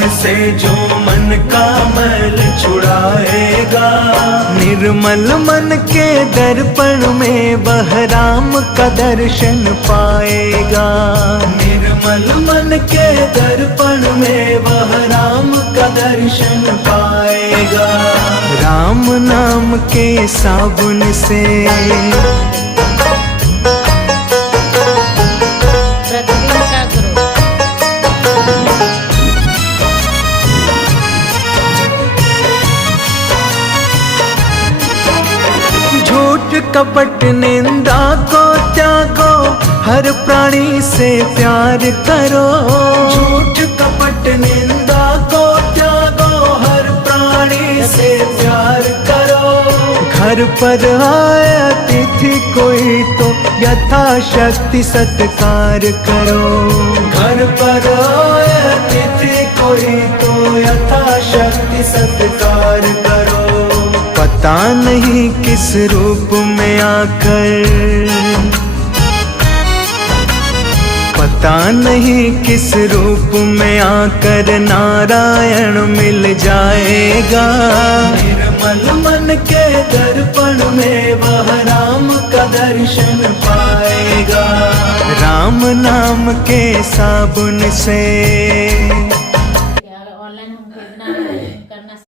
साबुन से जो मन का मैल छुड़ाएगा। निर्मल मन के दर्पण में वह राम का दर्शन पाएगा। निर्मल मन के दर्पण में वह राम का दर्शन पाएगा। राम नाम के साबुन से झूठ कपट निंदा को त्यागो, हर प्राणी से प्यार करो। झूठ कपट निंदा को त्यागो, हर प्राणी से प्यार करो। घर पर आए अतिथि कोई तो यथाशक्ति सत्कार करो। घर पर आए अतिथि कोई तो यथाशक्ति सत्कार करो। पता नहीं किस रूप में आकर, पता नहीं किस रूप में आकर नारायण मिल जाएगा। निर्मल मन के दर्पण में वह राम का दर्शन पाएगा। राम नाम के साबुन से